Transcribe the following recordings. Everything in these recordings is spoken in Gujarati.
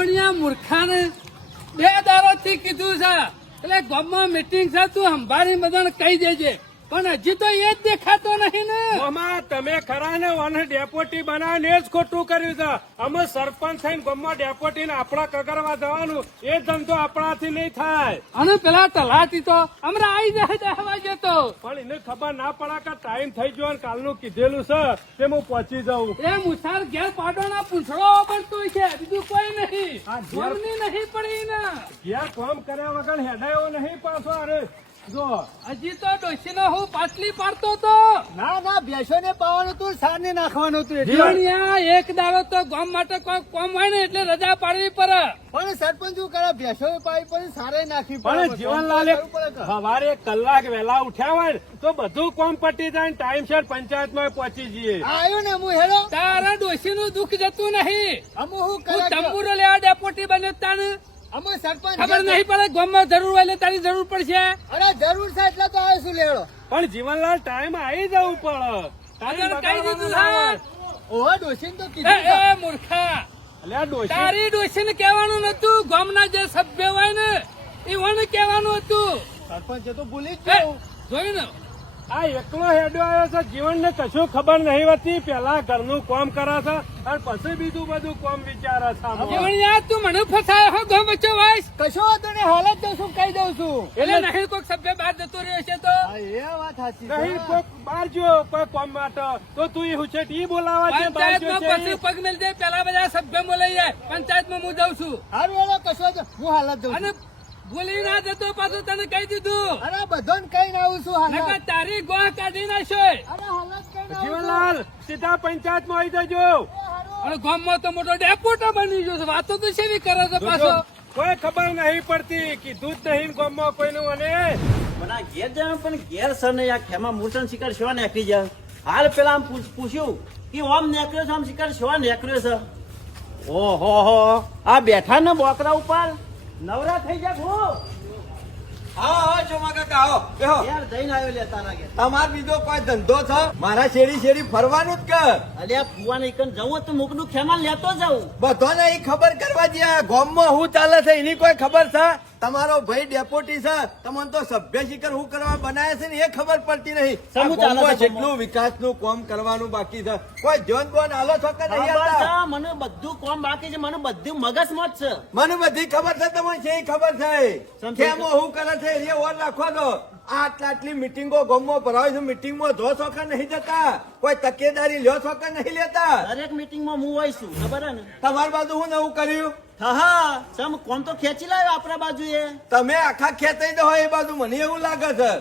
જીવણિયા મૂર્ખાને 2 દારોથી કીધું છે એટલે ગામમાં મીટિંગ છે તું સંભાળી બધાને કહી દેજે પણ હજી તો એ જ દેખાતો નહીં ને. મામા તમે ખરા ને ઓને ડેપોટી બનાવીને જ ખોટું કર્યું છે. અમે સરપંચ થઈને ગામમાં ડેપોટી ને આપણા કગરવા જવાનું એ ધંધો આપણાથી નહીં થાય. અને પેલા તલાટી તો હમણાં આવી જાય 10 વાગે તો. પણ એને ખબર ના પડે કે ટાઈમ થઈ ગયો ને કાલનું કીધેલું છે તે હું પહોંચી જાઉં. એ મુસાર ઘેર પાડોના પૂંછડો પડતો છે બીજું કોઈ નહીં. ગમની નહીં પડી ને ઘેર કામ કર્યા વગર હેડાયો નહીં પાછો. અરે જો હજી તો ડોશીનો હું પાટલી પાડતો તો. ના ના બેસો ને પાવાનું તું સારને નાખવાનું તું એટલે. જીવણિયા એક દાડો તો ગામ માટે કોઈ કોમ હોય ને એટલે રજા પાડવી પડે. પણ સરપંચ શું કરે બેસો પાઈ પછી સારે નાખી પણ જીવનલાલ સવારે કલાક વહેલા ઉઠ્યા હોય ને તો બધું કોમ પટી જાય ટાઈમસર પંચાયતમાં પહોંચી જઈએ. આવ્યું ને હું હેડો તારા ડોશીનું દુઃખ જતું નહીં. અમુ હું હું કરે તંબુરો લેવા ડેપોટી બન્યો તાને અમુ સરપંચ ખબર નહીં પડે ગામમાં જરૂર હોય એટલે તારી જરૂર પડશે. અરે જરૂર છે એટલે તો આવ્યો છું લેડો. પણ જીવનલાલ ટાઈમ આવી જવું પડે. આગળ કહી દીધું છે. ઓહો ડોશીને તો એ કીધું એ મૂર્ખા અલ્યા ડોશી તારી ડોશીને કહેવાનું નતું ગામના જે સભ્ય હોય ને એઓને કહેવાનું હતું. સરપંચ તો ભૂલી જ એ, ગયો. જોયું ને આ એકલો હેડો આવ્યો છે. જીવનને કશું ખબર નહીં હોતી. પેલા ઘરનું કામ કરે છે અને પછી બીજું બધું કામ વિચારે છે. આમાં. જીવણિયા તું મને ફસાયો હો ગામ વચ્ચે વાઈસ. કશો વાંધો નહીં હાલત દઉં છું કહી દઉં છું. એટલે નહીં કોઈક સભ્ય બહાર જતો રહ્યો છે તો હા, એ વાત સાચી છે. નહીં કોક બહાર જો કોઈ કામ માટે તો તું એ હુછેટ ઈ બોલાવા છે બહાર જો પંચાયતમાં છે પછી પગ મેલ દે પેલા બધા સભ્ય બોલાઈ જાય. પંચાયતમાં હું જાઉં છું હારું હેડો કશો વાંધો હું હાલત દઉં અને છું. ભૂલી ના જતો પાછું તને કહી દીધું. અરે બધાને કઈ આવું છું હાલત. નકર તારી ગોહ કાઢી નાખ્યો. અરે હાલત કઈ આવું છું. જીવનલાલ સીધા પંચાયતમાં આવી જજો. અને ગામમાં તો મોટો ડેપોટો બની ગયો છે. વાતો તો શેવી કરે છે પાછો. કોઈ ખબર નહીં પડતી કીધું જ નહીં ગામમાં કોઈનું. અને મને આ ઘેર જાય પણ ઘેર સર ને આ ખેમા મૂર્તન શિકાર શેવા નીકળી જાય. હાલ પેલા આમ પૂછ્યું કે આમ નીકળ્યો છે આમ શિકાર શેવા નીકળ્યો છે. ઓહો હો આ બેઠા ને બોકરા ઉપર નવરા થઈ જાય હો. આવો ચોમા કાકા આવો બેહો. યાર જઈને આવ્યો લે તારા ઘેર. તમાર બીજો કોઈ ધંધો છે? મારા શેરી શેરી ફરવાનું જ કર. અલ્યા ફુવાને એકન જવું તો મુકનું ખેમા લેતો જાઉં. બધાને ઈ ખબર કરવા જ્યાં ગામમાં શું ચાલે છે એની કોઈ ખબર છે? તમારો ભાઈ ડેપોટી છે તમને તો સભ્ય શિખર હું કરવા બનાવે છે ને એ ખબર પડતી નહીં. આ સમૂહ ચાલે છે ગામમાં ગામમાં. જેટલું વિકાસનું કામ કરવાનું બાકી છે કોઈ ધ્યાન બોન આલો છો કે નહીં ખબર આલતા? છે મને બધું કોમ બાકી છે મને બધું મગજમાં જ છે. મને બધી ખબર છે તમને છે ખબર છે સમજાય કેમ હું કરે છે એ ઓર રાખો દો. આટલી મિટિંગો ગામમાં ભરાય છે મિટિંગમાં જો છો કે નહીં જતા? કોઈ તકેદારી લ્યો છો કે નહીં લેતા? દરેક મીટિંગમાં હું હોય છું ખબર હે ને. તમારી બાજુ હું નવું કર્યું? હા સમ કોમ તો ખેંચી લાવ્યો આપણા બાજુએ. તમે આખા ખેંચાઈ દો એ બાજુ મને એવું લાગે છે.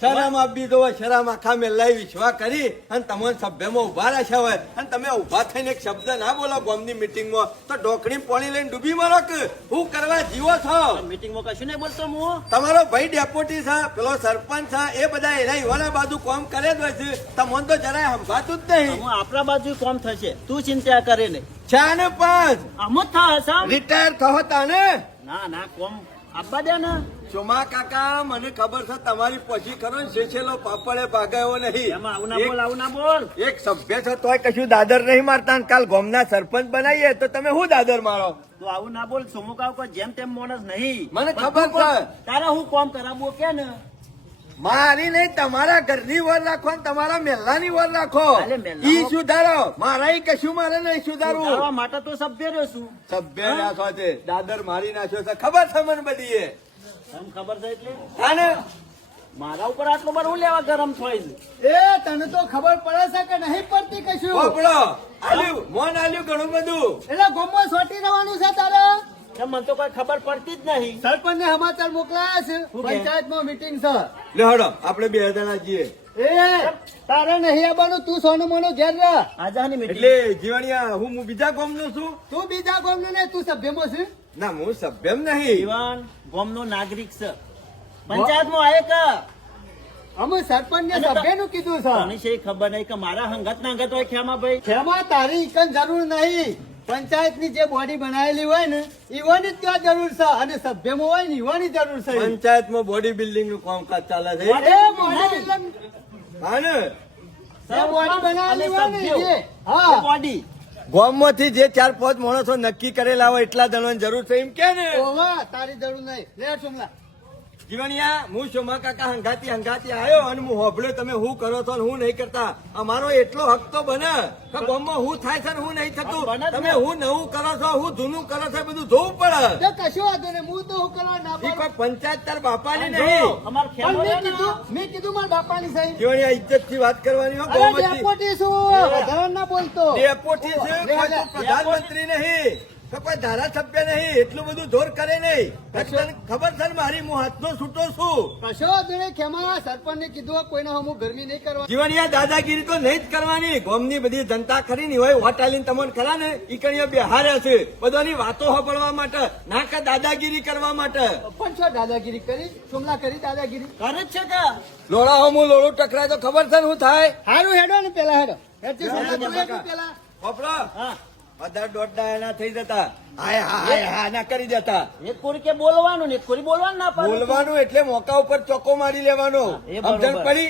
શરમ આપી દો શરમ આખા મેલાઈ વિશ્વા કરી અને તમે સભ્યમાં ઉભા રાખ્યા હોય અને તમે ઉભા થઈને એક શબ્દ ના બોલો ગામની મિટિંગમાં તો ઢોકળી પાણી લઈને ડૂબી મારો કે હું કરવા જીવો છો? મીટિંગમાં કશું નહીં બોલતો હું. તમારો ભાઈ ડેપોટી છે પેલો સરપંચ છે એ બધા એના યુવાના બાજુ કામ કરે જ હોય છે. તમને તો જરાય સંભાતું જ નહીં. હું આપણા બાજુ કોમ થશે તું ચિંતા કરે નહીં. ચા ને પાંચ આમ જ થાય સમ. રિટાયર થયો તાને ના ના કોમ આપવા દે ને. ચોમા કાકા મને ખબર છે તમારી પછી ખરો ને શેષેલો પાપડે ભાગાયો નહીં. એમાં આવું ના બોલ આવું ના બોલ. એક સભ્ય છો તોય કશું દાદર નહીં મારતા અને કાલ ગામના સરપંચ બનાવીએ તો તમે શું દાદર મારો? તું આવું ના બોલ સોમુકાવ કોઈ જેમ તેમ માણસ નહીં. મને ખબર છે. તારે હું કોમ કરાવવું કે ને. મારી નહીં તમારા ઘરની વર રાખો ને તમારા મેલ્લાની વર રાખો. અરે મેલ્લાનો- ઈ સુધારો મારા ઈ કશું મારે નહીં સુધારવા સુધારવું. માટે તો સભ્ય રહ્યો છું. સભ્ય નાખો છે દાદર મારી નાખ્યો છે ખબર છે મને બધી એ. તને ખબર છે એટલે અને મારા ઉપર આટલો બધો હું લેવા ગરમ થાય છે. એ તને તો ખબર પડે છે કે નહીં પડતી કશું? પોપડો આલ્યું મોન આલ્યું ઘણું બધું. એટલે ગામમાં સોટી રહેવાનું છે તારે. કેમ મને તો કોઈ ખબર પડતી જ નહીં. સરપંચ ને સમાચાર મોકલાયા છે શું કે? પંચાયતમાં મીટિંગ છે. લે હડો આપણે બે જણા જઈએ. એ તારે નહીં આવવાનું તું સોનું મોનું ઘેર રહ. આજાની મીટિંગ. એટલે જીવણિયા હું બીજા ગામનો છું? તું બીજા ગામનું ને તું સભ્યમાં છે. ના હું સભ્યમ નહીં. જીવન ગામનો નાગરિક છે. પંચાયતમાં આવે કે અમે સરપંચ ને સભ્ય નું કીધું છે. તને છે ખબર નહીં કે મારા હંગત ના હંગત હોય ખેમા ભાઈ. જેમાં તારી ઇકન જરૂર નહીં. પંચાયત ની જે બોડી બનાવેલી હોય ને ઈવાની જ ત્યાં જરૂર છે અને સભ્યમાં હોય ને ઈવાની જરૂર છે. પંચાયતમાં બોડી બિલ્ડિંગ નું કામકાજ ચાલે છે. એ બોડી હા ને જે બોડી બનાવેલી હોય ને એ. હા હા બોડી ગામમાંથી જે 4-5 માણસો નક્કી કરેલા હોય એટલા જણોની જરૂર છે એમ કે ને ઓવા તારી જરૂર નહીં લે સોમલા જીવણિયા હું સોમા કાકા હંગાતી આવ્યો અને હું હોભળ્યો તમે હું કરો છો ને હું નહીં કરતા અમારો એટલો હક તો બને કે ગામમાં હું થાય છે ને હું નહીં થતું બને જ ને. તમે હું નવું કરો છો હું જૂનું કરો છો એ બધું જોવું પડે તો કશું વાંધો નહીં હું તો હું કરવા ના ઈ પાડું કોઈ પંચાયત તાર બાપાની જો, નહીં અમાર પણ ખેમો મેં રહ્યો ને, કીધું મારા બાપાની સહી જીવણિયા ઇજ્જત થી વાત કરવાની હો અરે ગામમાંથી. ડેપોટી છું વધારે ના બોલતો ડેપોટી છે લે, કોઈ લે. તો પ્રધાનમંત્રી નહીં તો કોઈ ધારાસભ્ય નહીં એટલું બધું જોર કરે નહીં તને ખબર છે ને મારી હું હાથનો છૂટો છું કશો વાંધો નહીં ખેમા સરપંચ ને કીધું કોઈને હું ગરમી નહીં કરવા જીવણિયા દાદાગીરી તો નહીં જ કરવાની ગામની બધી જનતા ખરી ની હોય હોટાલીને તમને ખરા ને ઈ કણીઓ બેહારે છે બધાની વાતો સાંભળવા માટે ના કે દાદાગીરી કરવા માટે પણ છો દાદાગીરી કરી સોમલા કરી દાદાગીરી કરે જ છે કે લોડા હું લોડું ટકરાય તો ખબર છે ને શું થાય હારું હેડો ને પેલા હેડો હેડજે સોમલા તું હેડ ને પેલા બાપરા હા બધા દોડડા એના થઈ જતા હાય ના કરી દેતા એક કોરી કે બોલવાનું ને એક કોરી બોલવાનું ના પાડે બોલવાનું એટલે મોકા ઉપર ચોકો મારી લેવાનો એ બરોબર. સમજણ પડી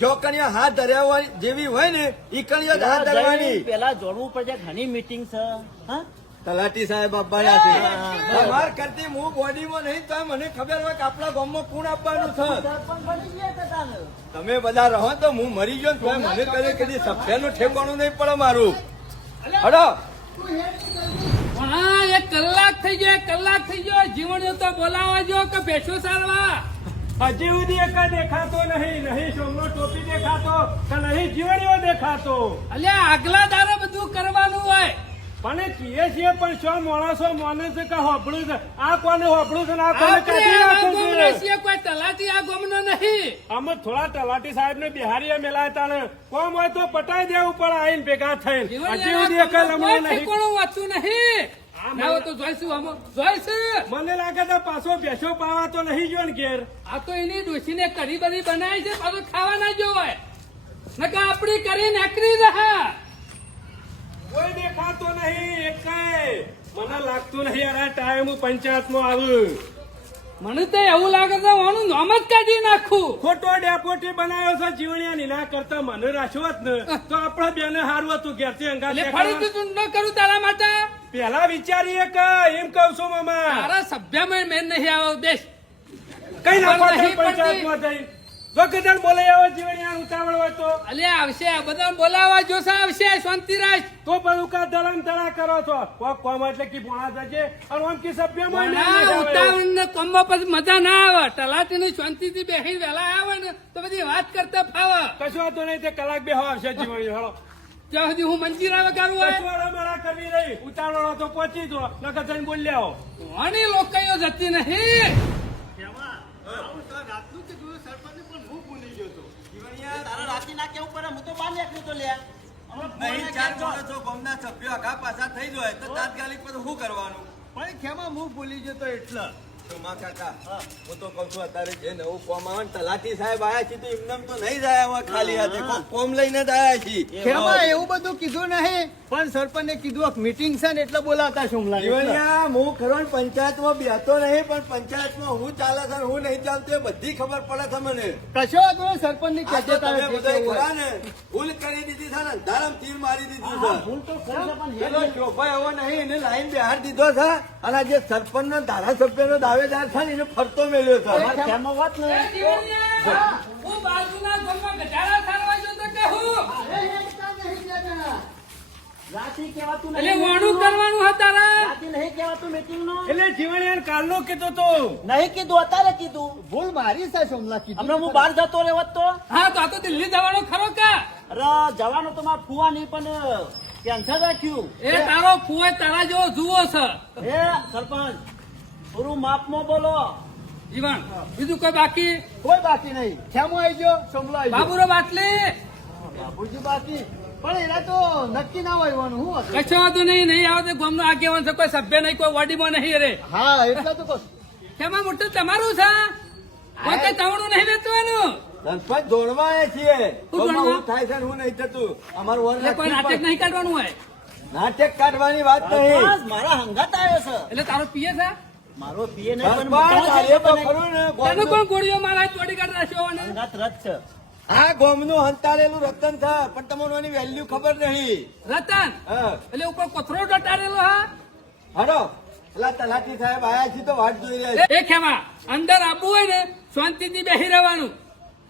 જો કણિયા હાથ ધર્યા હોય જેવી હોય ને ઈ કણિયો જ હાથ ધરવાની પેલા જોડવું પડશે ઘણી મીટિંગ છે હા તલાટી સાહેબ આપવાના છે હા. અમાર કરતી હું બોડીમાં નહીં તો મને ખબર હોય કે આપણા ગામમાં કોણ આપવાનું છે સરપંચ બની ગયા હતા તાને. તમે બધા રહો તો હું મરી ગયો ને તોય મને કદી સફેનું ઠેકાણું નહીં પડે મારું હડો હા એક કલાક થઈ ગયો જીવણીઓ તો બોલાવા જો કે ભેંસો સારવા હજી સુધી એક દેખાતો નહીં સોમનો ટોપી દેખાતો કે નહીં જીવણીઓ દેખાતો અલ્યા આગલા દારે બધું કરવાનું હોય પણ કીએ છીએ પણ શું માણસો માને છે કે હોભળું છે આ કોને હોભળું છે ને આ કોને આપણે કાઢી આ નાખ્યું ગામના છે છીએ, કોઈ તલાટી આ ગામનો નહીં આમ થોડા તલાટી સાહેબ ને બિહારીએ મેલાતા ને કોમ હોય તો પટાઈ દેવું પડે આઈને ભેગા થઈને હજી સુધી એક લમણો નહીં ઠેકાણું વાંચતું નહીં ના હોય તો જોઈશું મને લાગે તો પાછો બેસો પાવા તો નહીં ગયો ને ઘેર આ તો એની ડોશીને કઢી બધી બનાવી છે પાછો ખાવા ના જોવાય નકા આપડી કરી નાખરી રહ્યા કોઈ દેખાતો નહીં એકાય મને લાગતું નહીં યાર આ ટાઈમ હું પંચાયતમાં આવું મને તો એવું લાગે છે આનું નામ જ કાઢી નાખું ખોટો ડેપોટી બનાવ્યો છે જીવણિયાની ના કરતા મને રાખ્યો જ ને તો આપણા બેને હારું હતું ઘેરથી એટલે અંગાત ફરીથી તું ન કરું તારા માટે પેલા વિચારીએ કે એમ કહું છું મામા તારા સભ્યમાં મેં નહીં આવો દેશ કઈ નાખો નહીં પડતી. પંચાયતમાં જઈ જો કદાચ બોલે આવો જીવણિયા ઉતાવળ હોય તો અલ્યા આવશે આ બધા બોલાવા જોશે આવશે શાંતિ રાખ તો બધું કા ધરમ ધરા કરો છો કોમ એટલે કે ભોણા જશે અને આમ કે સભ્યમાં નહીં આવે. ઉતાવળ ને કોમમાં પછી મજા ના આવે તલાટી ની શાંતિથી બેસી વહેલા આવે ને તો બધી વાત કરતા ફાવે કશું વાંધો નહીં તે કલાક બે આવશે જીવણિયો હાલો ત્યાં સુધી હું મંજીરા વગાડું હોય કશું મારા કરવી નહીં ઉતાવળ હોય તો પહોંચી જો નકર જઈને બોલી આવો ઘણી લોકોઓ જતી નહીં તારા રાતી ના કેવું પડે હું તો બહાર નીકળ્યો તો લ્યા હમણાં નહીં 4 માણસો ગામના સભ્યો આઘા પાછા થઈ જાય તો તાત્કાલિક પછી શું કરવાનું પણ ખેમા હું ભૂલી જતો એટલે સોમા કાકા હું તો કહું છું અત્યારે જે નવું કોમ આવે ને તલાટી સાહેબ આયા છે તો એમને તો નહીં જ આયા હોય ખાલી હાથે કોક કોમ લઈને જ આયા છીએ ખેમા એવું બધું કીધું નહીં પણ સરપંચ ને કીધું મીટિંગ છે ને એટલે બોલાવતા સોમલા જીવણિયા હું ખરો ને પંચાયતમાં બેસતો નહીં પણ પંચાયતમાં હું ચાલે છે ને હું નહીં ચાલતું એ બધી ખબર પડે છે મને કશો વાંધો નહીં સરપંચ ની આ તો કહેતા તમે બધાય ખરા ને ભૂલ કરી દીધી છે ને અંધારામાં તીર મારી દીધું છે ભૂલ તો ખરી છે પણ પેલો શોભા એવો નહીં એને લાઈન બહાર દીધો છે અને આ જે સરપંચ નો ધારાસભ્યનો દાવેદાર છે ને એને ફરતો મેળ્યો છે અમારે ખેમો વાત ને હું બાજુના ગામમાં ગધાડા સારવા જો તો કહું રાતી કહેવાતું એટલે નહીં વાણું કરવાનું હતા તારા રાતી નહીં કહેવાતું મીટિંગ નું એટલે જીવણિયાને કાલનો કીધું તો નહીં કીધું અત્યારે કીધું ભૂલ મારી છે સોમલા કીધું હમણાં હું બહાર જતો રહેવત તો હા તો આ તો દિલ્હી જવાનો ખરો કા અરે જવાનું તો મારા ફુવા નહીં પણ કેન્સલ રાખ્યું એ તારો ફુએ તારા જેવો જુઓ છે હે સરપંચ થોડું માપમાં બોલો જીવન બીજું કોઈ બાકી કોઈ બાકી નહીં ખેમો આવી ગયો સોમલો આવી ગયો બાબુરો બાટલી બાપુજી બાકી પણ એના તો નક્કી ના હોય એવાનું શું હતું કશો વાંધો નહીં આવે તો ગામનો આગેવાન છે કોઈ સભ્ય નહીં કોઈ વાડીમાં નહીં રે હા એટલે તો કહું તેમાં મોટું તમારું છે કોઈ કઈ તવણું નહીં વેચવાનું સરપંચ દોડવા આવ્યા છીએ શું ગામમાં દોડવા? હું થાય છે ને હું નહીં થતું અમારું વર એટલે કોઈ નાટક નહીં કાઢવાનું હોય નાટક કાઢવાની વાત નહીં બસ મારા હંગાત આવ્યો છે એટલે તારો પીએ છે મારો પીએ નહીં પણ સરપંચ આ એ તો મોટા ખરું ને તને કોણ ગોળીઓ મારા બોડી ગાર્ડ રાખ્યો અને હંગાત રદ છે આ ગોમનું હંતારેલું રતન છે પણ તમને એની વેલ્યુ ખબર નહીં. રતન હા એટલે ઉપર કોથરો ડટારેલો હા હડો પેલા તલાટી સાહેબ આયા છે તો વાટ જોઈ રહ્યા છે. એ ખેમા અંદર આવવું હોય ને શાંતિથી બેસી રહેવાનું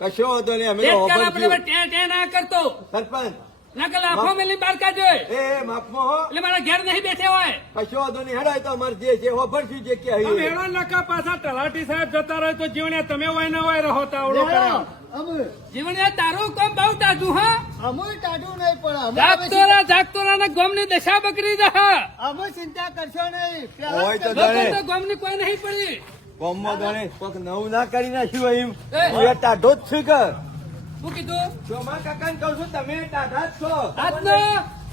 કશો વાંધો નહીં અમે એક તો કાલ ઓભર આપણે છું. ટે ટે ના કરતો સરપંચ ના કે લાફો મેલી બહાર કાઢ્યો હોય. એ માફમાં હો એટલે મારા ઘેર નહીં બેઠે હોય કશો વાંધો નહીં હેડો એ તો અમારે જે છે ઓભર છું જે કે તમે અહીં. એના નકા પાછા તલાટી સાહેબ જતા રહે તો જીવણિયા તમે હોય ને હોય રહો તાવડો કરે જીવન તારું કામ બહુ ટાઢું હા અમુક ટાઢું નહીં પણ જાગતો ને ગમની દશા બકરી જા અમે ચિંતા કરશો નહીં હોય તો લોકો જાણે તો ગમની કોઈ નહીં પડી ગોમમાં જાણે કોક નવું ના કરી નાખ્યું એમ એ. હું એ ટાઢો જ છું કે શું કીધું ચોમા કાકાને કહું છું તમે ટાઢા જ છો આજનો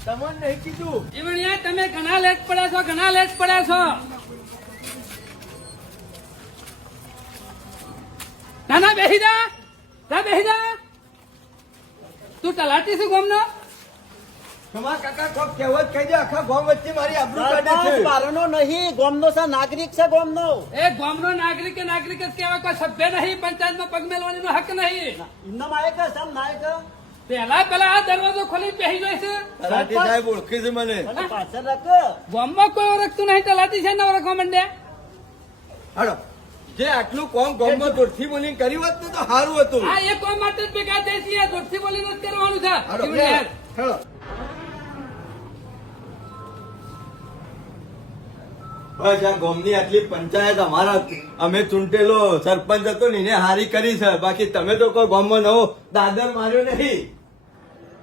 તમને નહીં કીધું જીવણિયા તમે ઘણા લેટ પડ્યા છો ઘણા લેટ પડ્યા છો નાના બેહી જા બેહી જા તું તલાટી છું ગમનો ચોમા કાકા કોક કહેવત કહી દે આખા ગામ વચ્ચે મારી આબરૂ કાઢે સરપંચ છે. મારનો નહીં ગોમનો છે નાગરિક છે ગોમનો એ ગામનો નાગરિક કે નાગરિક જ કહેવાય કોઈ સભ્ય નહીં પંચાયતમાં પગ મેલવાનો હક નહીં એમનો માયક સમ નાયક પેલા આ દરવાજો ખોલી બેહી જાય છે તલાટી સાહેબ ઓળખે છે મને અને પાછળ રાખ ગામમાં કોઈ ઓળખતું નહીં તલાટી છે ને ઓળખવા માંડે હાલો જે આટલું કોમ ગામમાં દોઢથી બોલીને કર્યું હોત ને તો સારું હતું. આ એક કોઈ માટે જ ભેગા થઈ છીએ દોઢથી બોલીને જ કરવાનું છે હાલો, જીવણિયા. હાલો. બસ આ ગામની આટલી પંચાયત અમારા અમે ચૂંટેલો સરપંચ હતો ને એને હારી કરી છે બાકી તમે તો કોઈ ગામમાં નવો દાદર માર્યો નહીં.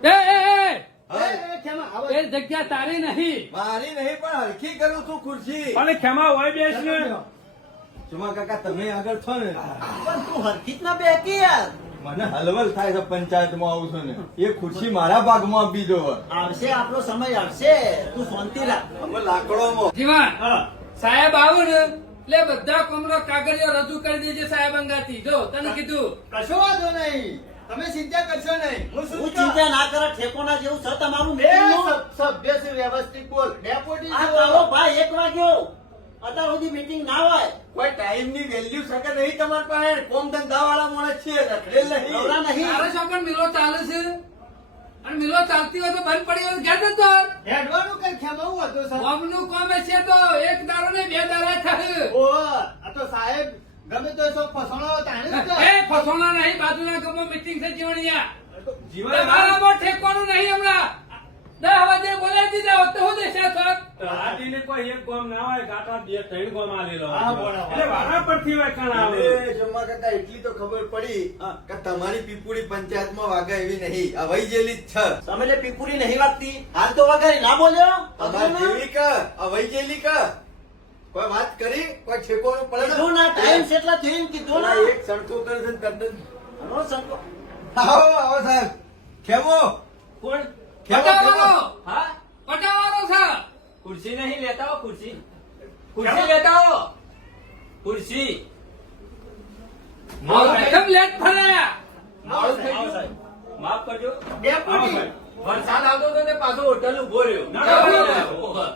એ હા? જગ્યા તારી નહીં મારી નહીં પણ હરખી કરું છું ખુરશી. અને ખેમા હોય બેસ ને ચુમા કાકા તમે આગળ છો ને પણ તું હરખીત ના બેકી યાર મને હલવલ થાય છે પંચાયતમાં આવું છું ને એ ખુરશી મારા ભાગમાં આપી દો. આવશે આપણો સમય આવશે તું શાંતિ રાખ અમે લાકડોમાં જીવન હા સાહેબ આવો ને એટલે બધા કોમરો કાગળિયો રજૂ કરી દેજે સાહેબ અંગાથી જો તને કીધું કશો વાંધો નહીં તમે ચિંતા કરશો નહીં હું શું હું કહું? ચિંતા ના કરે ઠેકોના જેવું છે તમારું એ meeting નું. સભ્ય છે વ્યવસ્થિત બોલ ડેપોટી આ છો. ચાલો ભાઈ 1 વાગ્યો અત્યાર સુધી મીટિંગ ના હોય કોઈ ટાઈમ ની વેલ્યુ શકે નહીં તમારા પાસે કોમ ધંધા વાળા માણસ છે રખડેલ નહીં. નવરા નહીં તારે શું પણ મિલો ચાલે છે અને મિલો ચાલતી હોય તો બંધ પડી હોય તો ઘેર જતો હેડવાનું કઈ ખેમાવું હતું સર કોમનું કોમ છે તો એક દારો ને બે દારા થાય ઓ આ તો સાહેબ ગમે તો સો ફસણો તાણે જ કર. એ ફસોણા નહીં બાજુના ગામમાં મીટિંગ છે જીવણિયા જીવન તમારામાં ઠેકવાનું નહીં હમણાં 10 વાગે બોલાવી દીધા હોત તો હું દેશે સર તલાટીને કોઈ એક ગામ ના હોય કાકા 2-3 ગામ આલેલો હોય. હા, બરાબર. એટલે વારા પરથી હોય કાં આવે અરે જમા કાકા એટલી તો ખબર પડી કે તમારી પીપુડી પંચાયતમાં વાગે એવી નહીં આ વહી જેલી જ છે. તમે એટલે પીપુરી નહીં વાગતી હાલ તો વગાડી ના બોલ્યો અમાર જેવી કે આ વહી જેલી કે કોઈ વાત કરી કોઈ ઠેકોનું પડે કીધું ના ટાઈમ કેટલા થયું એમ કીધું પેલા ના એક સડકો કરે છે ને તદ્દન. હલો સંકો આવો આવો સાહેબ ખેમો કોણ ખેમો પટાવાનો ખેમો. હા પટાવાનો છે ખુરશી નહીં લેતા હો ખુરશી ખુરશી લેતા હો ખુરશી કેમ લેટ ફરાયા મોડું થઈ ગયું માફ કરજો ડેપોટી વરસાદ આવતો હતો તે પાછો હોટલ ઉભો રહ્યો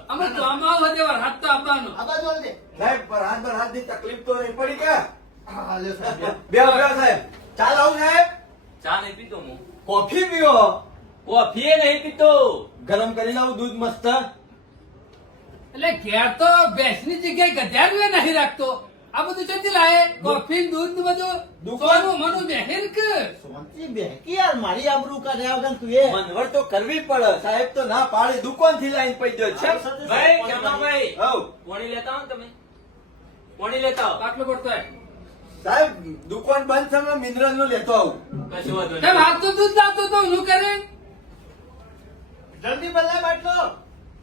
અમે ચોમાસું વધે હાથ તો આપવાનો આ બાજુ આલ દે સાહેબ પર હાથ ની તકલીફ તો નહીં પડી કે હા લ્યો સાહેબ બે સાહેબ ચાલ આવું સાહેબ ચા નહીં પીતો હું કોફી પીવો કોફી નહીં પીતો ગરમ કરી લાવું દૂધ મસ્ત એટલે ઘેર તો ભેંસની જગ્યાએ ગધેડું નહીં રાખતો આ બધું ચોથી લાવે કોફી દૂધ ને બધું દુકાન- સોનું મનું બેહેર કે શાંતિ બેહકી યાર મારી આબરૂ કાઢ્યા વગર તું એ મનવર તો કરવી પડે સાહેબ તો ના પાડી દુકાન થી લાઈન પડી ગયો છે ભાઈ કેમાભાઈ હઉ. પાણી લેતા હો ને તમે પાણી લેતા હો બાટલો પડતો હોય સાહેબ દુકાન બંધ છે હમણાં મિનરલ નું લેતો આવું કશું વાંધો તેમ નહીં હાથ તો દૂધ લાવતો તો હું કરે જલ્દી બદલાય બાટલો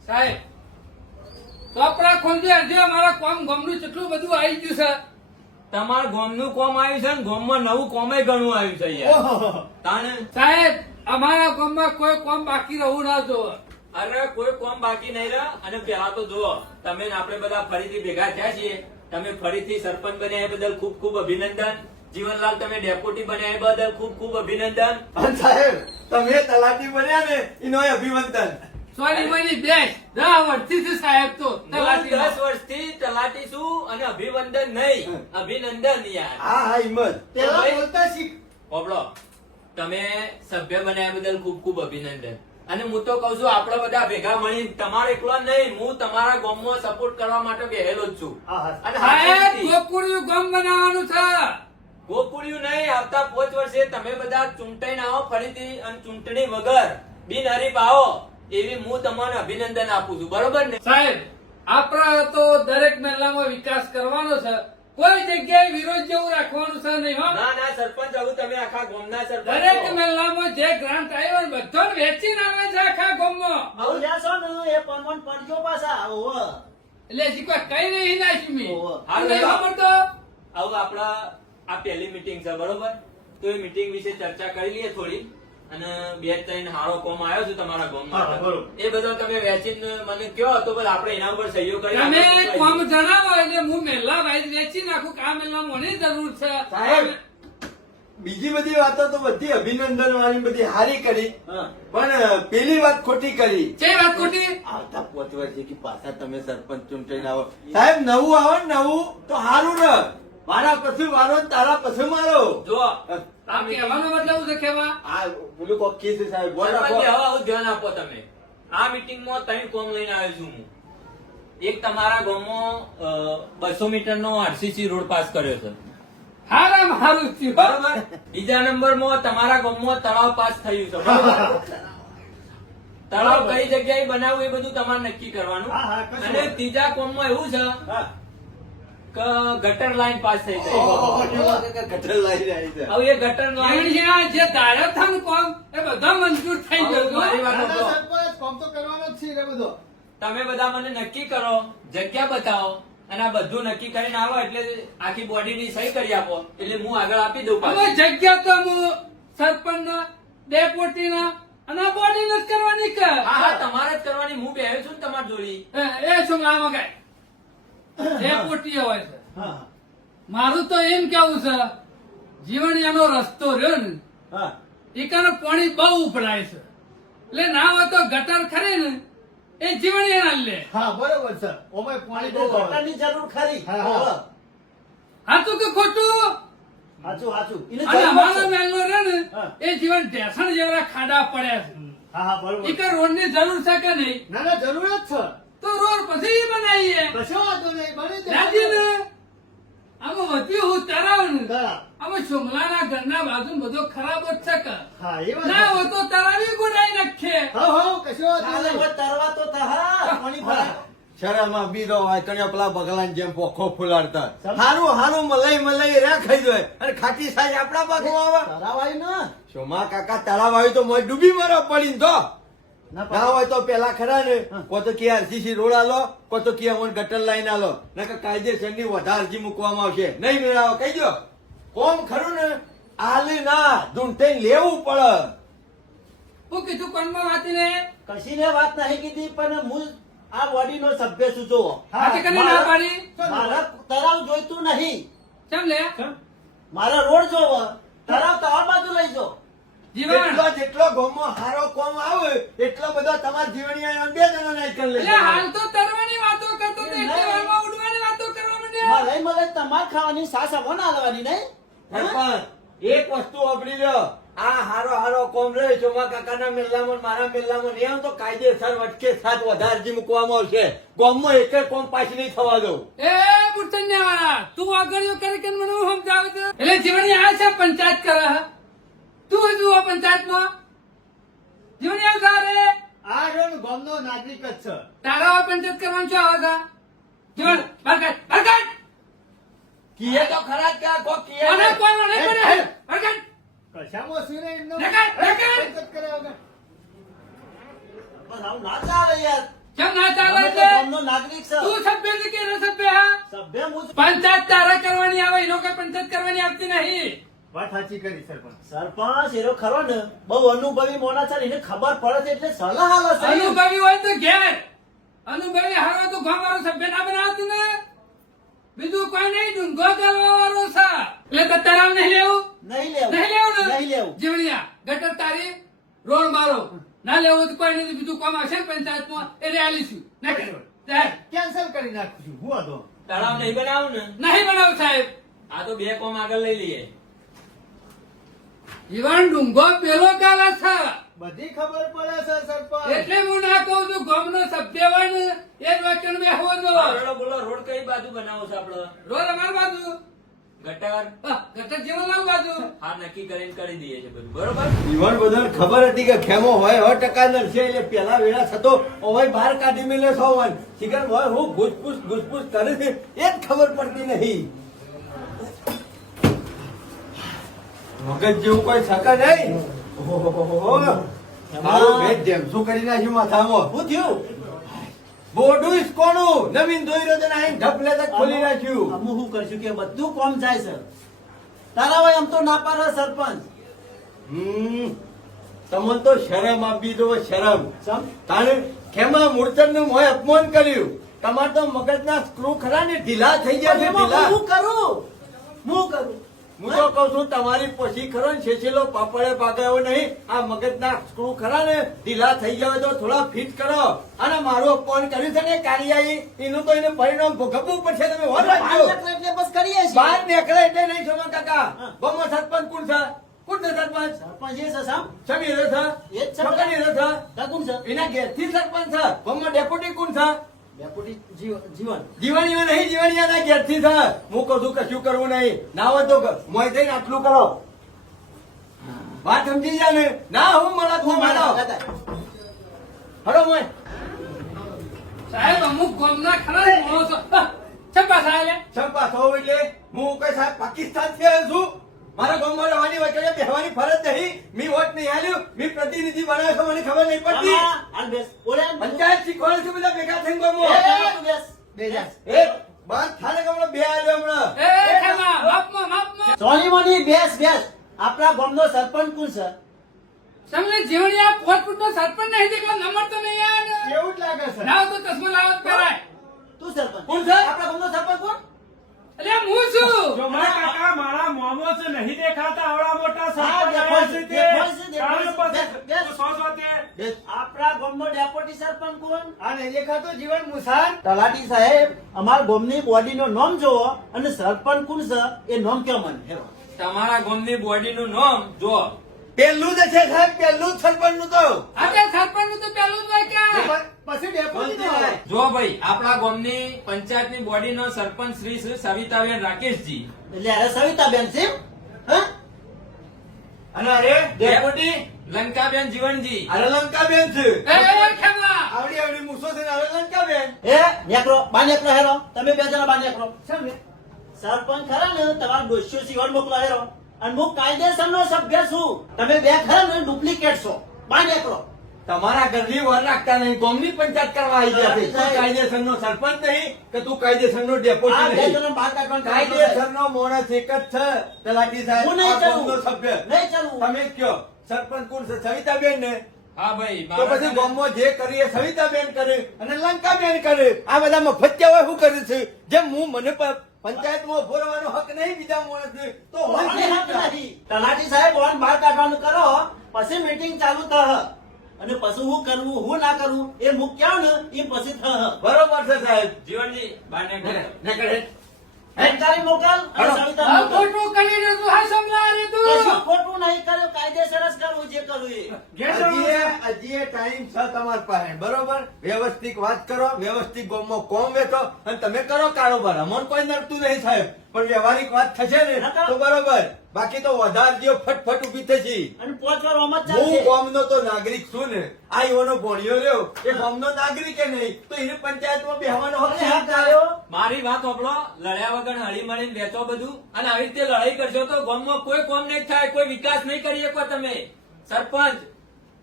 સાહેબ કપડા ખોલજો હજી અમારા કોમ ગમનું કેટલું બધું આવી ગયું છે તમારા ગામનું કોમ આવ્યું છે ને ગામમાં નવું કોમે ઘણું આવ્યું છે યાર તાણે સાહેબ અમારા ગામમાં કોઈ કોમ બાકી રહું ના જોવે અરે કોઈ કોમ બાકી નહીં રહે અને પેલા તો જુઓ તમે ને આપણે બધા ફરીથી ભેગા થયા છીએ તમે ફરીથી સરપંચ બન્યા એ બદલ ખૂબ ખૂબ અભિનંદન જીવનલાલ તમે ડેપ્યુટી બન્યા એ બદલ ખૂબ ખૂબ અભિનંદન અને સાહેબ તમે તલાટી બન્યા ને એનો અભિવંદન સોરી મની બેસ 10 વર્ષથી છે સાહેબ તો હું તલાટી 10 વર્ષથી તલાટી છું અને અભિવંદન નહીં અભિનંદન યાર હા હા હિંમત પેલા ભાઈ- બોલતા શીખ હોબળો તમે સભ્ય બનાવ્યા બદલ ખૂબ ખૂબ અભિનંદન. અને હું તો કઉ છું આપણે બધા ભેગા મળી તમારે એકલો નહીં, હું તમારા ગામમાં સપોર્ટ કરવા માટે બેહેલો જ છું. અને સાહેબ ગોકુળિયું ગામ બનાવવાનું છે. ગોકુળિયું નહીં, આવતા 5 વર્ષે તમે બધા ચૂંટાઈને આવો ફરીથી અને ચૂંટણી વગર બિનહરીફ આવો એવી હું તમને અભિનંદન આપું છું. બરોબર ને સાહેબ આપણા તો દરેક મહિલામાં વિકાસ કરવાનો છે, કોઈ જગ્યાએ વિરોધ જેવું રાખવાનું છે નહીં હો. ના ના સરપંચ આવું તમે આખા ગામના સરપંચ દરેક છો. મહિલામાં જે ગ્રાન્ટ આવ્યો ને બધો વેચી નાખે છે આખા ગામમાં. આવું લેશો ને એ પણ પડજો પાછા ઓહો. એટલે હજી કોઈ કઈ નહીં નાખી મેં. ઓહો. હારું નહીં લેવા. સાંભળતો? આવું આપણા આ પહેલી મીટિંગ છે બરોબર, તો એ મીટિંગ વિશે ચર્ચા કરી લઈએ થોડી. અને 2-3 હારો કોમ આવ્યો છે તમારા ગામમાં, એ બધો તમે વેચીને મને કયો તો પછી આપણે એના ઉપર સહયોગ કરી તમે આપણે કોમ જણાવો એટલે હું મહિલા ભાઈ વેચી નાખું કે આ મહિલામાં મને જરૂર છે. સાહેબ, બીજી બધી વાતો તો બધી અભિનંદન વાળી બધી હારી કરી, હા. પણ પેલી વાત ખોટી કરી. છે વાત ખોટી? આવતા 5 વર્ષે કે પાછા તમે સરપંચ ચૂંટાઈને આવો. સાહેબ નવું આવો ને નવું તો સારું ને. મારા પછી મારો ને તારા પછી મારો. જો આ કહેવાનો મતલબ છે કેવા? આ પેલું કોક કેસ છે સાહેબ, બોલ સરપંચ રાખો. હવે આવું ધ્યાન આપો તમે. આ મીટિંગમાં 3 કોમ લઈને આવ્યો છું હું. એક તમારા ગામમાં 200 મીટરનો આરસીસી રોડ પાસ કર્યો છે હારામ હારું થયું. બરોબર. બીજા નંબરમાં તમારા ગામમાં તળાવ પાસ થયું છે બરોબર. તળાવ કઈ જગ્યાએ બનાવવું એ બધું તમારે નક્કી કરવાનું. હા, હા, કશું અને ત્રીજા કોમમાં એવું છે હા. કે ગટર લાઈન પાસ થઈ છે. ગટર લાઈ રહી છે. હવે એ ગટર લાઈન અહીંયા જે ધાર્યો था ને કોમ એ બધા મંજૂર થઈ ગયો મારી વાત નાના સાંભળો. સરપંચ, કામ તો કરવાનો જ છે રે બધો. તમે બધા મને નક્કી કરો, જગ્યા બતાવો અને આ બધું નક્કી કરીને આવો એટલે આખી બોડીની સહી કરી આપો એટલે હું આગળ આપી દઉં હવે પાછું. જગ્યા તો હું સરપંચ ના ડેપોટી ના અને બોડી જ કરવાની કે હા હા તમારે જ કરવાની. હું બેહ્યો છું ને તમારી જોડી. એ શું આ મગાય ડેપોટી હોય છે. હા. મારું તો એમ કેવું છે જીવણિયાનો રસ્તો રહ્યો ને હા. એકાનો પાણી બહુ ઉભરાય છે, એટલે ના હોય તો ગટર ખરી ને એ જીવણિયા લે. હા બરોબર છે. ઓમાં પાણી બહુ આવે. ગટરની જરૂર ખરી હા, હા. ઓહો. હાચું કે ખોટું? હાચું હાચું એને અને જરૂર અમારો છે. મહેલનો રહ્યો ને હા. એ જીવન ઢેસણ જેવા ખાડા પડ્યા છે. હા હા બરોબર. ઈ કે રોડની જરૂર છે કે નહીં? ના ના જરૂર જ છે. તો રોડ પછી બનાવીએ. કશો વાંધો નહીં, બની જશે. રાજી ને આમાં વધ્યું હું તરાવ ને હા. આમાં સોમલાના ઘરના બાજુ બધો ખરાબ જ છે કે હા એ વાત ના છે. હોય તો તરાવી ગોડાઈ નાખે. હા હા કશો વાંધો ચાલે, નહીં. હવે તરવા તો થા. પાણી ભરાય. શરમમાં બીરો હોય કણ્યો પેલા બગલાની જેમ પોખો ફુલાડતા. સમ- હારું હારું મલાઈ મલાઈ રે ખાઈ જાય અને ખાટી સાજ આપણા પાકમાં આવે. તરાવાય ના. શોમા કાકા તળાવ આવ્યું તો મોય ડૂબી મારો પડીને તો ના ના હોય તો પેલા ખરા ને કો તો કે આરસીસી રોડ આલો કો તો કે અમોને ગટર લાઈન આલો નકર કાયદેસરની વધારે અરજી મૂકવામાં આવશે. નહીં મેળાવો કહી દો. કોમ ખરું ને આલી ના ધૂંઢીને લેવું પડે. હું કીધું કોણમાં વાંચીને કશીને વાત નહીં કીધી પણ હું આ બોડીનો સભ્ય છું જો. હાથી કરીને ના પાડી. મારા તરાવ જોઈતું નહીં. કેમ લે મારા રોડ જોવો, તરાવ તો આ બાજુ લઈ જો. જીવન જેટલો ગામમાં હારો કોમ આવે એટલો બધો તમારા જીવણીયા 2 જણા નહીં કરી એટલે લે. હાલ તો તરવાની વાતો કરતો તો એટલે વારમાં ઉડવાની વાતો કરવા માંડ્યા. મલાઈ મલાઈ તમાર ખાવાની સાસ અમને આલવાની નહીં. પણ એક વસ્તુ વાપરી લ્યો. આ હારો હારો કોમ રે ચોમા કાકાના મેલ્લામાં ને મારા મેલ્લામાં ને એમ તો કાયદેસર વટકે સાથ વધારે અરજી મૂકવામાં આવશે. ગામમાં એક કોમ પાછી નહીં થવા દઉં. એ બુટન્યા વાળા તું આગળ કરી કે મને હું સમજાવે છે. એટલે જીવણી આ છે પંચાયત કરે હે. તું હજુ આ પંચાયતમાં જીવણી આવ તારે આ રહ્યો ને ગામનો નાગરિક જ છે. તારા પંચાયત કરવાનું શું આવે છે? જીવન બરકત બરકત કીએ તો ખરા જ કે આ કોક કીએ મને ને. કોઈ નહીં પડે બરકત કશામાં શું રે એમનો નકર, નકર. પંચાયત કર્યા વગર. પણ આવું ના ચાલે યાર. કેમ ના ચાલે અમે તો છે? ગામનો નાગરિક છે. તું સભ્ય છે કે ન સભ્ય હા? સભ્ય હું છું. પંચાયત તારે કરવાની આવે એનો કઈ પંચાયત કરવાની આવતી નહીં. વાત સાચી કરી સરપંચ. સરપંચ એનો ખરો ને બહુ અનુભવી મોણા છે ને એને ખબર પડે છે એટલે સલાહ આલે છે. અનુભવી હોય તો ઘેર અનુભવી હારો તો ગામ વાળો સભ્ય ના બનાવતું ને બીજું કોઈ નહીં ડુંગો કરવા વાળો છે એટલે તો તરાવ નહીં લેવું નહીં લેવું. નહીં લેવું ને નહીં લેવું. જીવણિયા ગટર તારી રોડ મારો ના લેવું તો કોઈ નહીં બીજું કામ આવશે ને પંચાયતમાં એ આલીશું કેન્સલ કરી નાખું છું. હું હતો તળાવ નહીં બનાવું ને નહીં બનાવ સાહેબ. આ તો 2 કોમ આગળ લઈ લઈએ. જીવન ડુંગો પેલો કાલે છે બધી ખબર પડે છે સરપંચ. એટલે હું ના કહું છું ગામનો સભ્ય હોય ને એ જ વચન બેહવો જો બોલો બોલો રોડ કઈ બાજુ બનાવો છો આપડે રોજ અમારી બાજુ ગટર ગટર જીવનલાલ બાજુ હા નક્કી કરીને કરી દઈએ છે બધું બરોબર ઈવન બધાને ખબર હતી કે ખેમો હોય 100% નડશે એટલે પેલા વેળા થતો હવે બહાર કાઢી મેલે છો વન શિખર હોય હું ઘૂસપૂસ કરે છે એ જ ખબર પડતી નહીં મગજ જેવું કોઈ શકે નહીં ઓહોહોહો. મારું ભેટ ઢેમસું કરી નાખ્યું માથામાં શું થયું બોડું ઈસકોનું નવીન ધોઈ રહ્યો તો નાઈને ઢપલે તક ખોલી નાખ્યું અમે શું કરશું કે બધું કોમ જાય છે તારા ભાઈ આમ તો ના પાડે સરપંચ તમને તો શરમ આપી દો શરમ સમ તાણે ખેમા મૂળચંદ નું મોય અપમાન કર્યું તમારે તો મગજના સ્ક્રૂ ખરા ને ઢીલા થઈ ગયા છે ઢીલા હું કરું હું તો કઉ છું તમારી પછી ખરો ને શેષેલો પાપડે પાકાયો નહીં આ મગજના સ્ક્રૂ ખરા ને ઢીલા થઈ ગયા હોય તો થોડા ફિટ કરો અને મારું અપમાન કર્યું છે ને કાળિયાઈ એનું તો એને પરિણામ ભોગવવું પડશે તમે વર રાખજો એટલે બસ કરીએ છીએ બહાર નીકળે એટલે નહીં છો કાકા બમો સરપંચ કોણ છે કોણ છે સરપંચ સરપંચ એ છે સામ સમી રહ્યો છે એ જ છે છોકરી રહ્યો છે કાકુમ છે એના ઘેરથી સરપંચ છે બમો ડેપ્યુટી કોણ છે ડેપ્યુટી જીવન જીવણીઓ નહીં જીવણીયાના ઘેરથી છે હું કહું છું કશું કરવું નહીં ના હોય તો મોય થઈને આટલું કરો વાત સમજી જાય ને ના હું મળત હું માનો હલો મોય સાહેબ અમુક ગામના ખરા માણસો છપ્પા સાહેબ ચંપા થવો એટલે હું કઈ સાહેબ પાકિસ્તાન થી આવ્યો છું મારા ગામમાં રહેવાની વચ્ચે બેહવાની ફરજ નહીં મી વોટ નહીં આલ્યું મી પ્રતિનિધિ બનાવ્યો છો મને ખબર નહીં પડતી હાલ બેસ ઓલે પંચાયત શીખવાડે છે બધા ભેગા થઈને ગામમાં બેસ બેસ એ બાદ થાને ગામમાં બે આવ્યો હમણાં એ ખેમા માપમાં સોની મોની બેસ આપણા ગામનો સરપંચ કોણ છે તમને જીવણિયા પોતપોતનો સરપંચ નહીં દેખલો નંબર તો નહીં આવે એવું જ લાગે છે લાવ તો ચશ્મા લાવ પહેરાય તું સરપંચ કોણ છે? આપણા ગામનો સરપંચ કોણ એટલે હું છું જો મારા કાકા મારા મોમો છે નહીં દેખાતા આવડા મોટા સરપંચ દેખાય આવ્યા છે, છે તે. દેખાય છે, દેખાય તારે છે. પછી બેસ. તું સો તે. આપણા ગામનો ડેપ્યુટી સરપંચ કોણ આ નહીં દેખાતો જીવન મુસાન તલાટી સાહેબ અમારા ગામની બોડીનો નામ જોવો અને સરપંચ કોણ છે એ નામ કયો મને હેરો તમારા ગામની બોડીનું નામ જો પેલું જ છે સાહેબ પેલું જ સરપંચ નું તો આજે સરપંચ નું તો પેલું જ હોય કે પછી ડેપોટી કોણ છે? જો ભાઈ આપણા ગામની પંચાયતની બોડીનો સરપંચ શ્રી છે સવિતાબેન રાકેશજી એટલે અરે સવિતાબેન છે હા અને અરે ડેપ્યુટી લંકાબેન જીવનજી અરે લંકાબેન છે એ ખેમા આવડી આવડી મૂસો છે ને અરે લંકાબેન એ નેકરો બા નેકરો હેરો તમે બે જણા બા નેકરો સરપંચ ખરા ને તમારા દોસ્યો સિવાય મોકલો હેરો અને હું કાયદેસરનો સભ્ય છું તમે બે ખરા ને ડુપ્લિકેટ છો બા નેકરો તમારા ઘરની વર રાખતા નહીં ગામની પંચાયત કરવા આવી ગયા છે તું કાયદેસરનો સરપંચ નહીં કે તું કાયદેસરનો આ ડેપ્યુટી બે નહીં જણા બહાર કાઢવાનું કાયદેસરનો માણસ એક જ છે તલાટી સાહેબ હું નહીં આ ચાલું. ગામનો સભ્ય નહીં ચાલું. તમે જ કયો સરપંચ કોણ છે સવિતાબેન ને હા ભાઈ તો પછી ગામમાં જે કરીએ સવિતાબેન કરે અને લંકાબેન કરે આ બધા મફતિયા હોય શું કરે છે જેમ હું મને પંચાયતમાં ઉભો રહેવાનો હક નહીં બીજા માણસને તો હોય મને કેવી હક રીતના? નથી. તલાટી સાહેબ ઓન બહાર કાઢવાનું કરો પછી મીટિંગ ચાલુ થશે અને પછી હું કરવું હું ના કરવું એ હું ક્યાં ને એ પછી થશે બરોબર છે સાહેબ જીવનજી બાને નીકળે. અધિકારી મોકલ અને હાલો. સવિતા આ મોકલ. ખોટું કરી રહ્યો છું હા સમલા રે તું કશું ખોટું નહીં કર્યું કાયદેસર જ કરવું જે કરવું એ હજી ટાઈમ છે તમારી પાસે બરોબર વ્યવસ્થિત વાત કરો વ્યવસ્થિત ગામમાં કોમ વેચો અને તમે કરો કારોબાર અમન કોઈ નડતું નહીં સાહેબ પણ વ્યવહારિક વાત થશે ને તો બરોબર બાકી તો વધારજો ફટફટ ઉભી થશે અને પોચવાર ઓમ જ હું ચાલશે ગામનો તો નાગરિક છું ને આ એવાનો ભણ્યો રહ્યો એ ગામનો નાગરિક એ નહીં તો એને પંચાયતમાં બેહવાનો હક અને હક નહીં. આવ્યો મારી વાત સાંભળો લડ્યા વગર હળી મળીને વેચો બધું અને આવી રીતે લડાઈ કરશો તો ગામમાં કોઈ કોમ નહીં થાય કોઈ વિકાસ નહીં કરી શકો તમે સરપંચ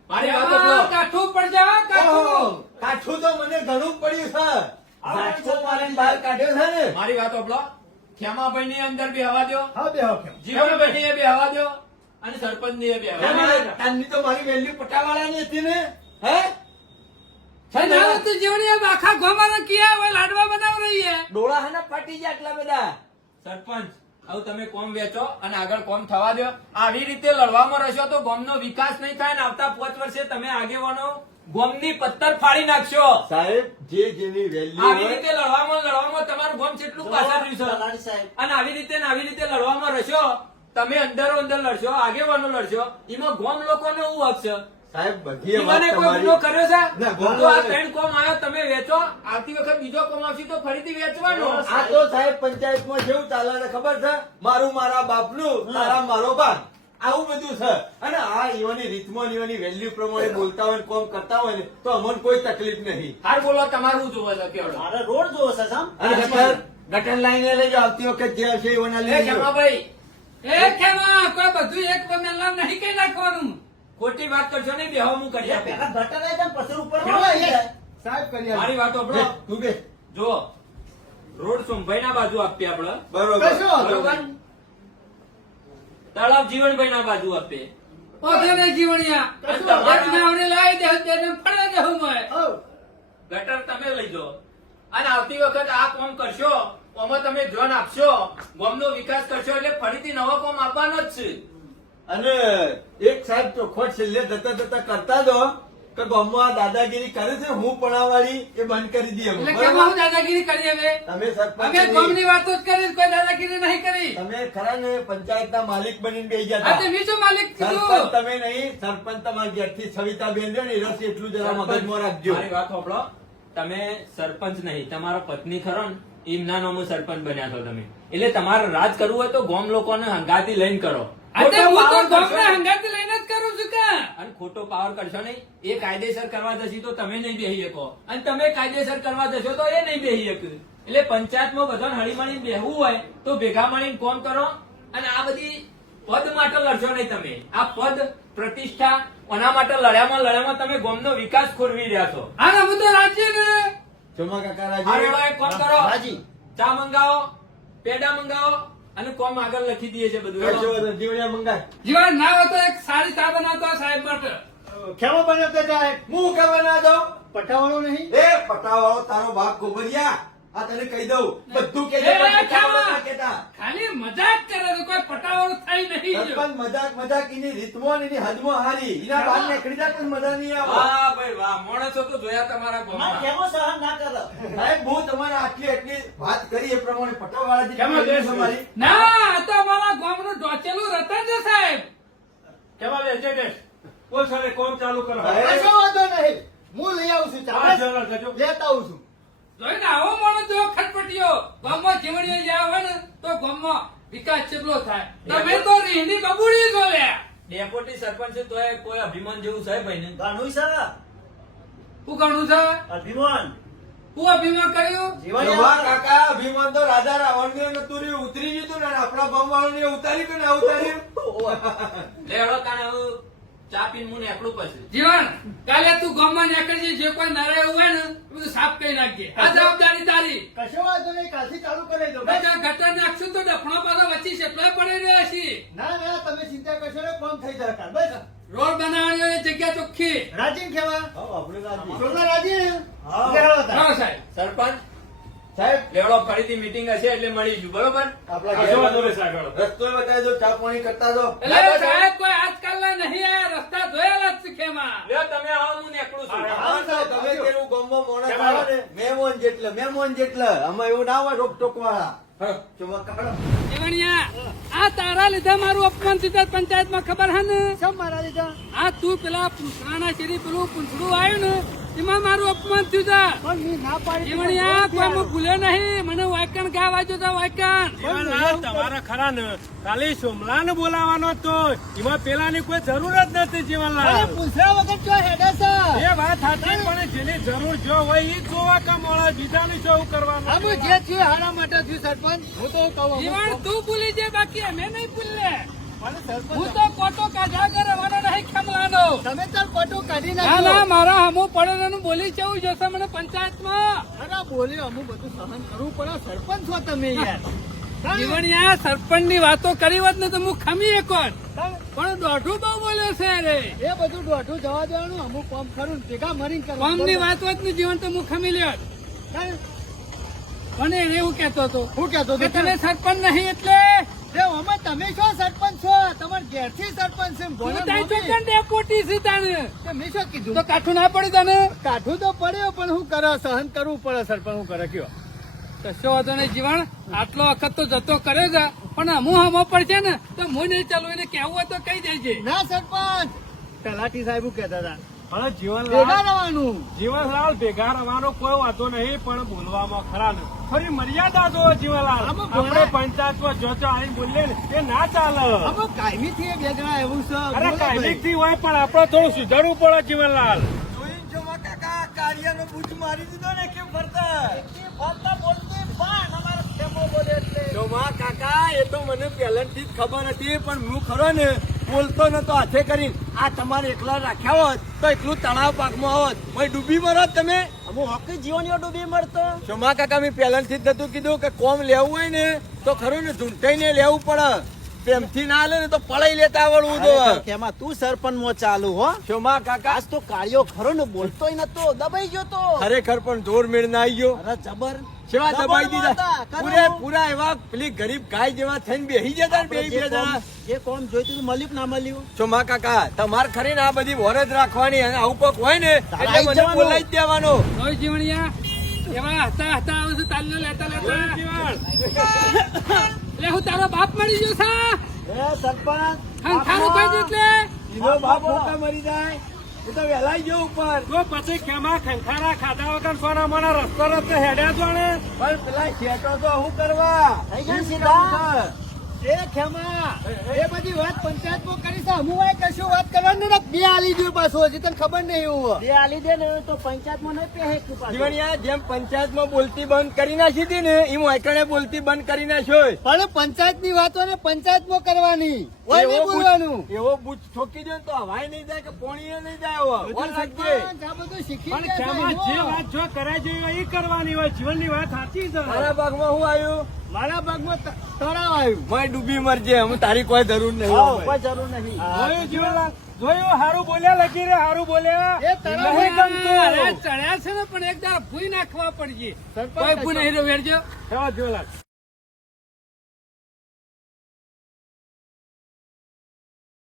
મારી વાત સાંભળો કાઠું પડ જા ઓહો, કાઠું કાઠું તો મને ઘણું પડ્યું છે ઝાટકો મારીને બહાર કાઢ્યો છે ને મારી વાત સાંભળો ખેમાભાઈ ની અંદર બી હવા દો હા બે હક જીવનભાઈ ની બી હવા દો અને સરપંચ ની બી હવા દો. તારની તો મારી વેલ્યુ પટાવાળાની હતી ને હે ના તો જીવણિયા આખા ગામમાં કિયા હોય લાડવા બનાવ રહી હે ડોળા હે ને ફાટી જાય એટલા બધા સરપંચ હવે તમે કોમ વેચો અને આગળ કોમ થવા દો આવી રીતે લડવામાં રહેશો તો ગામનો વિકાસ નહીં થાય ને આવતા 5 વર્ષે તમે આગેવાનો ગામની પત્તર ફાડી નાખશો સાહેબ જે જેની વેલ્યુ આવી હોય રીતે લડવામાં તમારું ગામ કેટલું પાછળ રહ્યું છે તલાટી સાહેબ અને આવી રીતે લડવામાં રહેશો તમે અંદરો અંદર લડશો આગેવાનો લડશો એમાં ગોમ લોકોને હું હક છે સાહેબ બધી વાત ઈવાને કોઈ ગુનો તમારી કર્યો છે ના, ગોમ તો આ વાળા- 3 કોમ આવ્યો તમે વેચો આવતી વખત બીજો કોમ આવશે તો ફરીથી વેચવાનો આ તો સાહેબ પંચાયતમાં કેવું ચાલે છે ખબર છે મારું મારા બાપનું તારા મારો બાપ આવું બધું છે અને આ ઈવાની રીતમાં ઈવાની વેલ્યુ પ્રમાણે બોલતા હોય ને કોમ કરતા હોય ને તો અમને કોઈ તકલીફ નહીં હાર બોલો તમારું જોવે છે કેવડો મારે રોડ જોવો છે સામ અને ગટર લાઈને લઈ જાઓ આવતી વખત જે હશે ઈવાના એ લઈ જાઓ ખેમાભાઈ એ કેમાં કોઈ બધું એક બનેલા નહીં કઈ નાખવાનું ખોટી વાત કરશો નહીં બેહો હું કરી આપે પેલા ગટર આવી જાય ને પછી ઉપર કેવા એ? સાહેબ કરી આપો. મારી વાત બે, સાંભળો તું બે જો રોડ સોમભાઈ ના બાજુ આપીએ આપડે બરોબર કશો વાંધો બરોબર નહીં. તળાવ જીવનભાઈ ના બાજુ આપે ઓધે નહીં જીવણિયા કશું વાંધો એક નાવડી લાવી દે તેને ફળે દઉં મેં હઉ. ગટર તમે લઈ જાઓ અને આવતી વખત આ કોમ કરશો આમાં તમે ધ્યાન આપશો ગામનો વિકાસ કરશો એટલે ફરીથી નવો કોમ આપવાનો જ છે અને એક સાહેબ ચોખવટ છેલ્લે જતા જતા કરતા દો કે ગામમાં આ દાદાગીરી કરે છે હું પણાવાળી એ બંધ કરી દઈએ એટલે બરોબર? કેમાં હું દાદાગીરી કરી હવે તમે સરપંચ અમે કોમની વાતો જ કરી કોઈ દાદાગીરી નહીં કરી તમે ખરા ને પંચાયતના માલિક બનીને બેસી આ જતા તે બીજો માલિક સરપંચ કીધું તમે નહીં સરપંચ તમારા ઘેરથી સવિતાબેન રહ્યો ને એ રસ એટલું જરા મગજમાં રાખજો મારી વાત સાંભળો તમે સરપંચ નહીં તમારો પત્ની ખરો ને એમના નામે સરપંચ બન્યા છો તમે એટલે તમારે રાજ કરવું હોય તો ગામ લોકોને હંગાથી લઈને કરો આ તે હું તો ખોટો power કરશો ગામના નહીં. હંગાથી લઈને જ કરું છું કા અને ખોટો પાવર કરશો નહીં એ કાયદેસર કરવા જશી તો તમે નહીં બેહી શકો અને તમે કાયદેસર કરવા જશો તો એ નહીં બેહી શકે એટલે પંચાયતમાં બધાને હળીમળીને બેહવું હોય તો ભેગા મળીને કોમ કરો અને આ બધી પદ માટે લડશો નહીં તમે આ પદ પ્રતિષ્ઠા એના માટે લડ્યામાં તમે ગામનો વિકાસ ખોરવી રહ્યા છો હા ને હું તો રાજ્ય ને ચોમા કાકા આ રાજી રેડો એક કોમ કરો રાજી. ચા મંગાવો પેડા મંગાવો અને કોમ આગળ લખી દઈએ છે બધું કશો વાંધો નહીં. જીવણિયા મંગાય જીવન ના હોય તો એક સારી ચા બનાવતો સાહેબ માટે કેવો બન્યો તે સાહેબ? હું કહેવા ના જાઉં પટાવાળો નહીં એ પટાવાળો તારો બાપ ગોબરિયા આ તને કહી દઉં બધું કે એ, ખેમા! ખાલી મજાક કરે છે કોઈ પટાવાળું થઈ નહીં જો. સરપંચ મજાક એની રીતમાં ને એની હદમાં હારી એના બહાર નીકળી જાય પણ મજા નહીં આવે વાહ ભાઈ વાહ માણસો તો જોયા તમારા મારે ગામમાં કેવો સહન ના કરો સાહેબ હું તમારે આટલી વાત કરી એ પ્રમાણે પટાવાળા કેમાં જે દેશ તમારી ના આ તો અમારા ગામનું ઢોચેલું રતન છે સાહેબ કેવા લે છે બોલ સાહેબ કોમ ચાલુ કરો સાહેબ, કશો વાંધો નહીં. હું લઈ આવું છું ચા. હા, ચાલો, જજો. લેતા આવું છું. જોઈને આવો માણસ જો ખટપટીઓ ગામમાં જીવણીઓ જ્યાં હોય ને તો ગામમાં વિકાસ કેટલો થાય તમે તો રીહની બબુડી જો લે ડેપ્યુટી સરપંચ છે તોય કોઈ અભિમાન જેવું છે ભાઈ ને ગાંડું છે શું કરવું છે અભિમાન હું અભિમાન કર્યું જોવા કાકા અભિમાન તો રાજા રાવણ ને નતું રહ્યું, ઉતરી ગયું હતું ને આપણા ગામ વાળાને ઉતાર્યું કે ના ઉતાર્યું લેવડો કાને હું ચા પીને હું એકલું પછી જીવન કાલે તું ગામમાં નીકળજે જે કોઈ નરે એવું હોય ને એ બધું સાફ કરી નાખજે આ જવાબદારી તારી કશો વાંધો નહીં. કાલથી ચાલુ કરી દો. બધા ગટર નાખશું તો ડફણો પાછો વચ્ચે સેટલાય પડી રહ્યા છે ના ના તમે ચિંતા કરશો ને કામ થઈ જાય કાલ. બસ રોડ બનાવવાની હોય જગ્યા ચોખ્ખી રાજી ને કેવા આપણે રાજી. છોકરા રાજી ને હા. બેહાડો તાર. હા સાહેબ સરપંચ સાહેબ લેવડો ફરીથી મીટિંગ હશે એટલે મળીશું બરોબર આપણા કશો વાંધો ઘેર નહીં સાહેબ રસ્તો બતાવી દો, ચા પાણી કરતા દો એટલે સાહેબ કોઈ આજકાલના નહીં આયા રસ્તા ધોયેલા જ શીખેમાં લ્યો તમે આવો હું નીકળું છું હા. હા, સાહેબ, તમે તેનું ગામમાં મોણસ કેમ આવે ને, મહેમાન જેટલા આમાં એવું ના હોય રોકટોક વાળા ચોમા કાકા જીવણિયા આ તારા લીધે મારું અપમાન થયું છે પંચાયતમાં ખબર હે ને કેમ મારા લીધા? આ તું પેલા પૂંછડાના શેરી પેલું પૂંછડું આવ્યું ને એમાં મારું અપમાન થયું છે પણ મેં ના પાડી. જીવણિયા કોઈ હું ભૂલે નહીં મને વાયકણ ઘા વાંચ્યો છે વાયકણ જીવનલાલ તમારા ખરા ને ખાલી સોમલાને બોલાવાનો તો એમાં પેલાની કોઈ જરૂર જ નથી અરે જીવનલાલ પૂછ્યા વગર ક્યાં હેડે છે? એ વાત સાચી પણ જેની જરૂર જો હોય એ જ જોવા કા મળે બીજાની શું કરવાનું આમ જે થયું હારા માટે થયું સરપંચ. હું તો કહું જીવણ તું ભૂલી જાય બાકી અમે નહીં ભૂલે મને સરપંચ હું તો કોટો કાઢા કરવાનો નહીં ખમલાનો તમે તાર કોટો કાઢી ના ના નાખ્યો. મારા હમું પડેલું બોલી જવું જશે મને પંચાયતમાં અરે બોલ્યો અમુક બધું સહન કરવું પડે. સરપંચ છો તમે યાર. જીવણિયા સરપંચ ની વાતો કરી હોત ને તો હું ખમી એક વાર પણ દોઢું બહુ બોલ્યો છે રે એ બધું દોઢું જવા દેવાનું. અમુક કામ ખરું ને ભેગા મરીને કરવાનું. કોમ ની વાત હોત ને જીવન તો હું ખમી લ્યો પણ એને એવું કેતો હતો હું કહેતો કે હતો તને સરપંચ નહીં એટલે રે અમે તમે છો સરપંચ છો? તમારા ઘેરથી સરપંચ છે. તું ભોળા તારી મમ્મી. ચોકન ડેપોટી છે તાને તે મેં શું કીધું? તો કાઠું ના પડી તને કાઢું તો પડ્યો પણ હું કરે સહન કરવું પડે. સરપંચ હું કરે કયો? કશો વાંધો નહીં જીવન આટલો વખત તો જતો કર્યો છે પણ હું હમો પડશે ને તો હું નહીં ચાલુ એને કહેવું હોય તો કહી દેજે. ના સરપંચ તલાટી સાહેબ કહેતા હતા હવે ભેગા જીવનલાલ રહેવાનું. જીવનલાલ ભેગા રવાનો કોઈ વાંધો નહીં, પણ બોલવામાં ખરા ને થોડી મર્યાદા જો જીવનલાલ. આમાં આપણે બોલાય. પંચાયતમાં જો આવીને બોલીએ ને એ ના ચાલે. અમે કાયમી થી ભેગા એવું છે. અરે કાયમિકથી હોય પણ આપણે થોડું સુધારવું પડે જીવનલાલ. જોઈને જો માં કાકા કાર્યનો બૂચ મારી દીધો ને કેમ ફરતા જો માં કાકા એ તો મને પહેલેથી જ ખબર હતી, પણ હું ખરો ને બોલતો નતો હાથે કરીને. આ તમારે એકલા રાખ્યા હોત તો એટલું તળાવ પાકમાં હોત ભાઈ ડૂબી મરત તમે. અમુક હકી જીવનીઓ ડૂબી મળતો. શોમા કાકા મેં પહેલાથી જ નતું કીધું કે કોમ લેવું હોય ને તો ખરું ને ઝૂંટાઈને લેવું પડે, પ્રેમથી ના લે ને તો પડાઈ લેતા આવડવું તો. કેમાં તું સરપંચ માં ચાલુ હો. શોમા કાકા આજ તો કાર્યો ખરો ને બોલતોય નતો, દબાઈ ગયો તો. ખરેખર પણ જોર મેળ ના આવી ગયો. અરે જબર સેવા દબાઈ દીધા દબાણમાં પૂરેપૂરા એવા પેલી ગરીબ ગાય જેવા થઈને બેહી જતા ને બે જણા. જે કોમ જોઈતું હતું મળ્યું કે ના મળ્યું. શોમા કાકા તમારે ખરી ને આ બધી વરજ રાખવાની, અને આવું કોક હોય ને એટલે આઈ મને જવાનું. બોલાવી જ દેવાનો. ઓય જીવણિયા એવા હતા હતા આવે છે તાલ્યો લેતા લેતા. એટલે હું તારો બાપ મળી ગયો છે એ સરપંચ ખંખારું કહી દે એટલે એનો બાપ ભૂખા મરી જાય એ તો વહેલાઈ ગયો ઉપર. તો પછી ખેમા ખંખારા ખાધા વગર સોના મોના રસ્તો રસ્તે હેડ્યા જોણે. પણ પેલા શેઠો તો શું કરવા થઈ ગયા ને સીધા. એ ખેમા એ બધી વાત પંચાયતમાં કરી છે. હું એ કશું વાત કરવાની નથી. બે આલી ગયું પાછું, હજી તને ખબર નહીં એવું. જે આલી દે ને તો પંચાયતમાં નહીં પહે કે પાછું. જીવણિયા જેમ પંચાયતમાં બોલતી બંધ કરી નાખી હતી ને એમ વાયકણે બોલતી બંધ કરી નાખ્યો. પણ પંચાયતની વાતો ને પંચાયતમાં કરવાની, ઓય નહીં બોલવાનું. એવો બૂચ ઠોકી દે ને તો હવાય નહીં જાય કે પોણીએ નહીં જાય. હવે કોણ રાખજે? સરપંચ, આ બધું શીખી પણ ગયા ખેમા છે, જે હો. વાત જો કરાય જોઈએ એ કરવાની હોય. જીવનની વાત સાચી છે. મારા ભાગમાં શું આવ્યું? મારા ભાગમાં તળાવ આવ્યું. મેં ડૂબી મરજે, અમે તારી કોઈ જરૂર નહીં. હા, હવે. કોઈ જરૂર નહીં. જોયું જીવનલાલ, જોયું હારું બોલ્યા લગી રે, હારું બોલ્યા. એ તળાવ નહીં ગમતું. અરે ચડ્યા છે ને પણ એક દાડો ભૂઈ નાખવા પડશે. કોઈ ભૂ નહીં રહ્યો વેરજો. કેવા જીવનલાલ